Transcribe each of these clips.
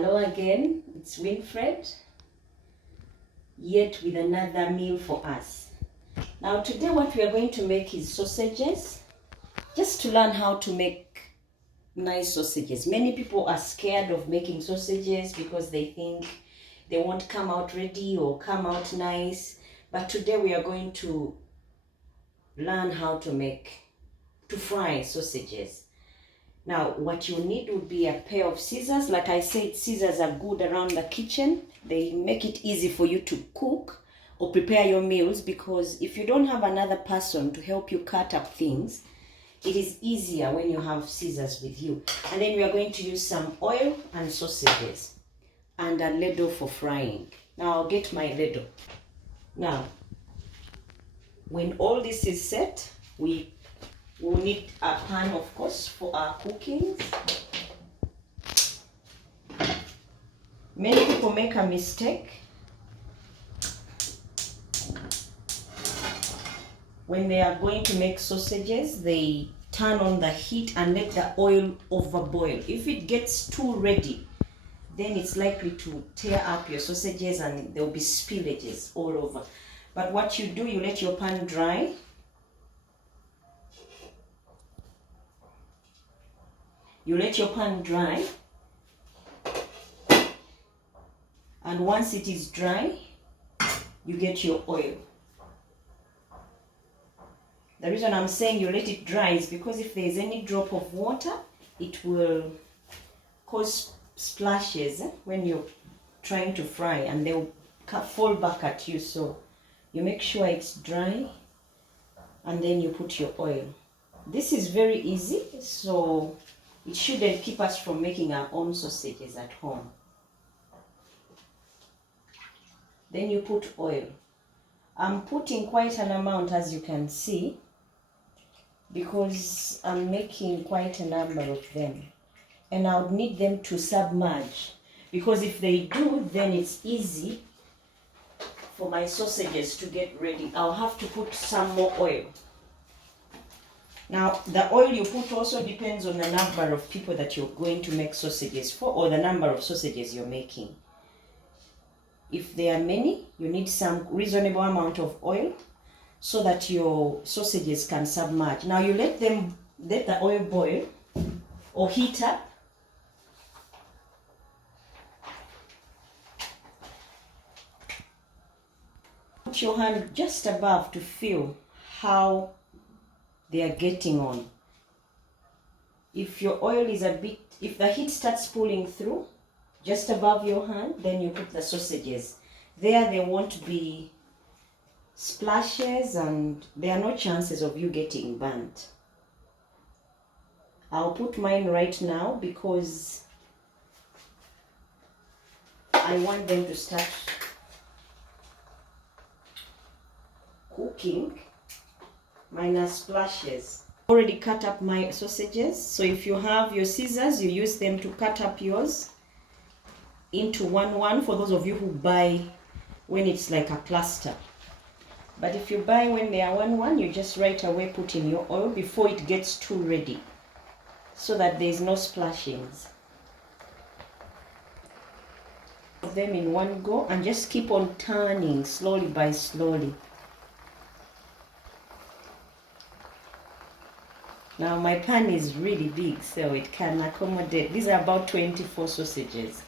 Hello again, it's Winfred, yet with another meal for us. Now today what we are going to make is sausages, just to learn how to make nice sausages. Many people are scared of making sausages because they think they won't come out ready or come out nice. But today we are going to learn how to fry sausages. Now, what you need would be a pair of scissors. Like I said, scissors are good around the kitchen. They make it easy for you to cook or prepare your meals, because if you don't have another person to help you cut up things, it is easier when you have scissors with you. And then we are going to use some oil and sausages and a ladle for frying. Now, I'll get my ladle. Now, when all this is set, we will need a pan, of course, for our cooking. Many people make a mistake when they are going to make sausages. They turn on the heat and let the oil overboil. If it gets too ready, then it's likely to tear up your sausages and there will be spillages all over. But what you do, you let your pan dry. You let your pan dry, and once it is dry, you get your oil. The reason I'm saying you let it dry is because if there is any drop of water, it will cause splashes when you're trying to fry, and they'll fall back at you. So you make sure it's dry, and then you put your oil. This is very easy, so it shouldn't keep us from making our own sausages at home. Then you put oil. I'm putting quite an amount, as you can see, because I'm making quite a number of them. And I would need them to submerge, because if they do, then it's easy for my sausages to get ready. I'll have to put some more oil. Now, the oil you put also depends on the number of people that you're going to make sausages for, or the number of sausages you're making. If there are many, you need some reasonable amount of oil so that your sausages can submerge. Now, you let the oil boil or heat up. Put your hand just above to feel how they are getting on. If your oil is if the heat starts pulling through just above your hand, then you put the sausages. There won't be splashes and there are no chances of you getting burnt. I'll put mine right now because I want them to start cooking minus splashes. Already cut up my sausages, so if you have your scissors, you use them to cut up yours into one for those of you who buy when it's like a cluster. But if you buy when they are one, you just right away put in your oil before it gets too ready, so that there's no splashings. Put them in one go and just keep on turning slowly by slowly. Now my pan is really big, so it can accommodate. These are about 22 sausages.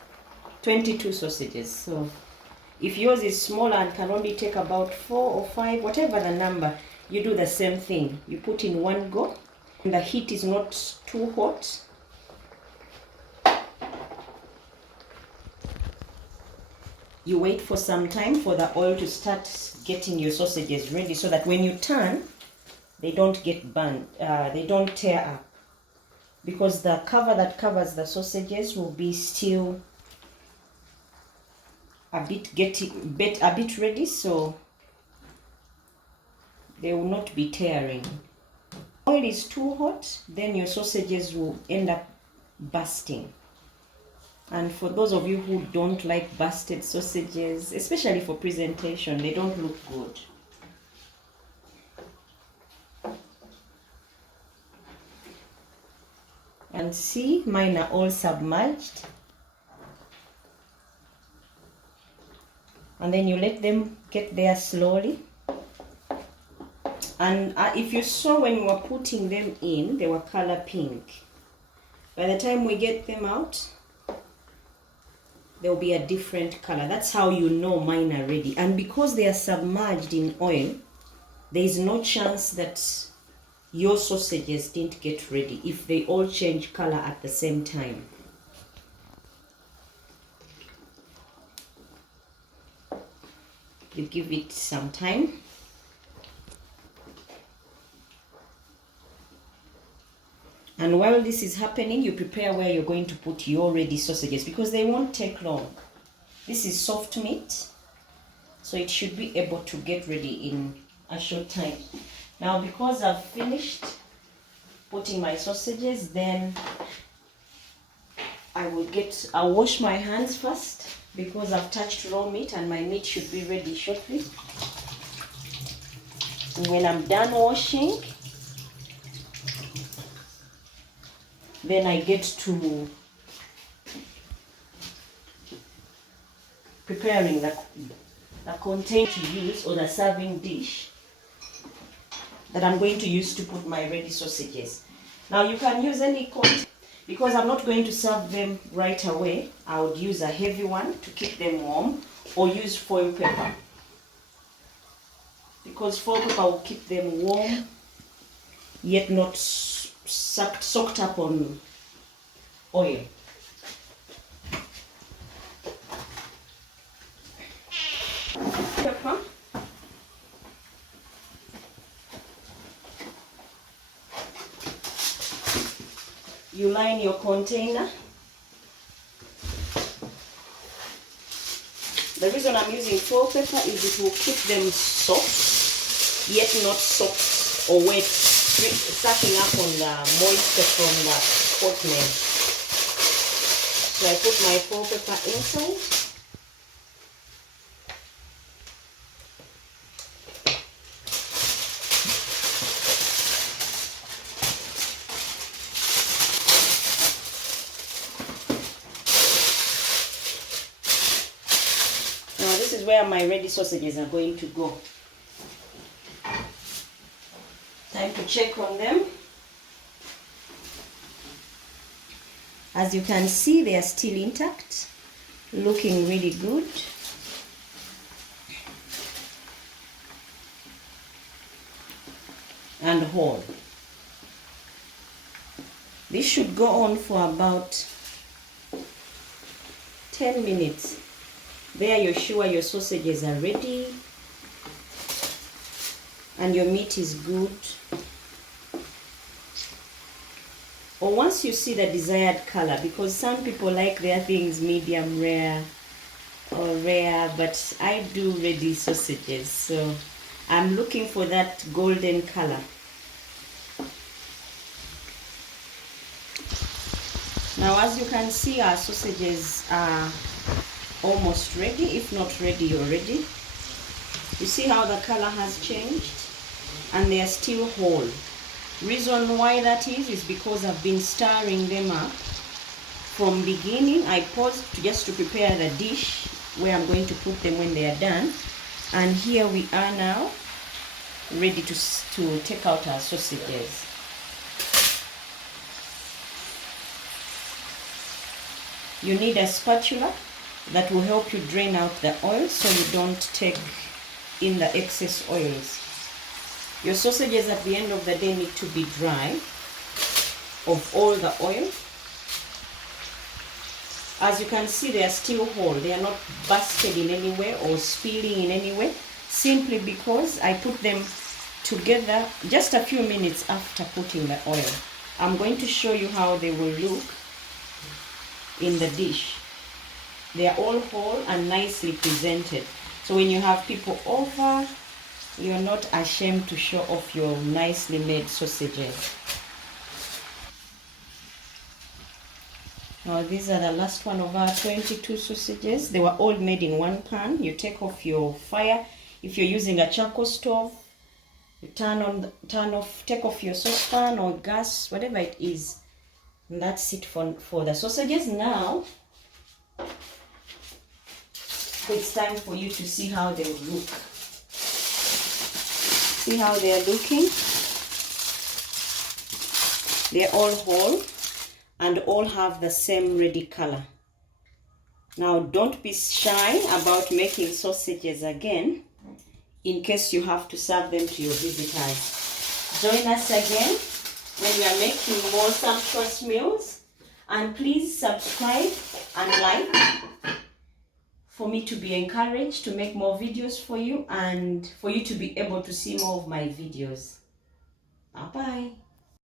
So if yours is smaller and can only take about 4 or 5, whatever the number, you do the same thing. You put in one go. And the heat is not too hot. You wait for some time for the oil to start getting your sausages ready, so that when you turn, they don't get burnt, they don't tear up, because the cover that covers the sausages will be still a bit ready, so they will not be tearing. Oil is too hot, then your sausages will end up bursting. And for those of you who don't like busted sausages, especially for presentation, they don't look good. And see, mine are all submerged. And then you let them get there slowly. And if you saw when we were putting them in, they were color pink. By the time we get them out, there will be a different color. That's how you know mine are ready. And because they are submerged in oil, there is no chance that your sausages didn't get ready if they all change color at the same time. You give it some time. And while this is happening, you prepare where you're going to put your ready sausages, because they won't take long. This is soft meat, so it should be able to get ready in a short time. Now, because I've finished putting my sausages, then I'll wash my hands first, because I've touched raw meat and my meat should be ready shortly. And when I'm done washing, then I get to preparing the container to use, or the serving dish that I'm going to use to put my ready sausages. Now you can use any container. Because I'm not going to serve them right away, I would use a heavy one to keep them warm, or use foil paper. Because foil paper will keep them warm, yet not soaked up on oil. Pepper. You line your container. The reason I'm using foil paper is it will keep them soft, yet not soaked or wet, sucking up on the moisture from the oatmeal. So I put my foil paper inside. Now this is where my ready sausages are going to go. Time to check on them. As you can see, they are still intact, looking really good. And whole. This should go on for about 10 minutes. There you're sure your sausages are ready and your meat is good. Or once you see the desired color, because some people like their things medium rare or rare, but I do ready sausages, so I'm looking for that golden color. Now, as you can see, our sausages are almost ready, if not ready already. You see how the color has changed, and they are still whole. Reason why that is because I've been stirring them up from beginning. I paused just to prepare the dish where I'm going to put them when they are done, and here we are now ready to take out our sausages. You need a spatula that will help you drain out the oil so you don't take in the excess oils. Your sausages at the end of the day need to be dry of all the oil. As you can see, they are still whole. They are not busted in any way or spilling in any way, simply because I put them together just a few minutes after putting the oil. I'm going to show you how they will look in the dish. They are all whole and nicely presented. So when you have people over, you're not ashamed to show off your nicely made sausages. Now these are the last one of our 22 sausages. They were all made in one pan. You take off your fire. If you're using a charcoal stove, you take off your saucepan or gas, whatever it is. And that's it for the sausages. Now, it's time for you to see how they look. See how they are looking? They're all whole and all have the same ready color. Now don't be shy about making sausages again in case you have to serve them to your visitors. Join us again when we are making more sumptuous meals, and please subscribe and like for me to be encouraged to make more videos for you and for you to be able to see more of my videos. Bye bye.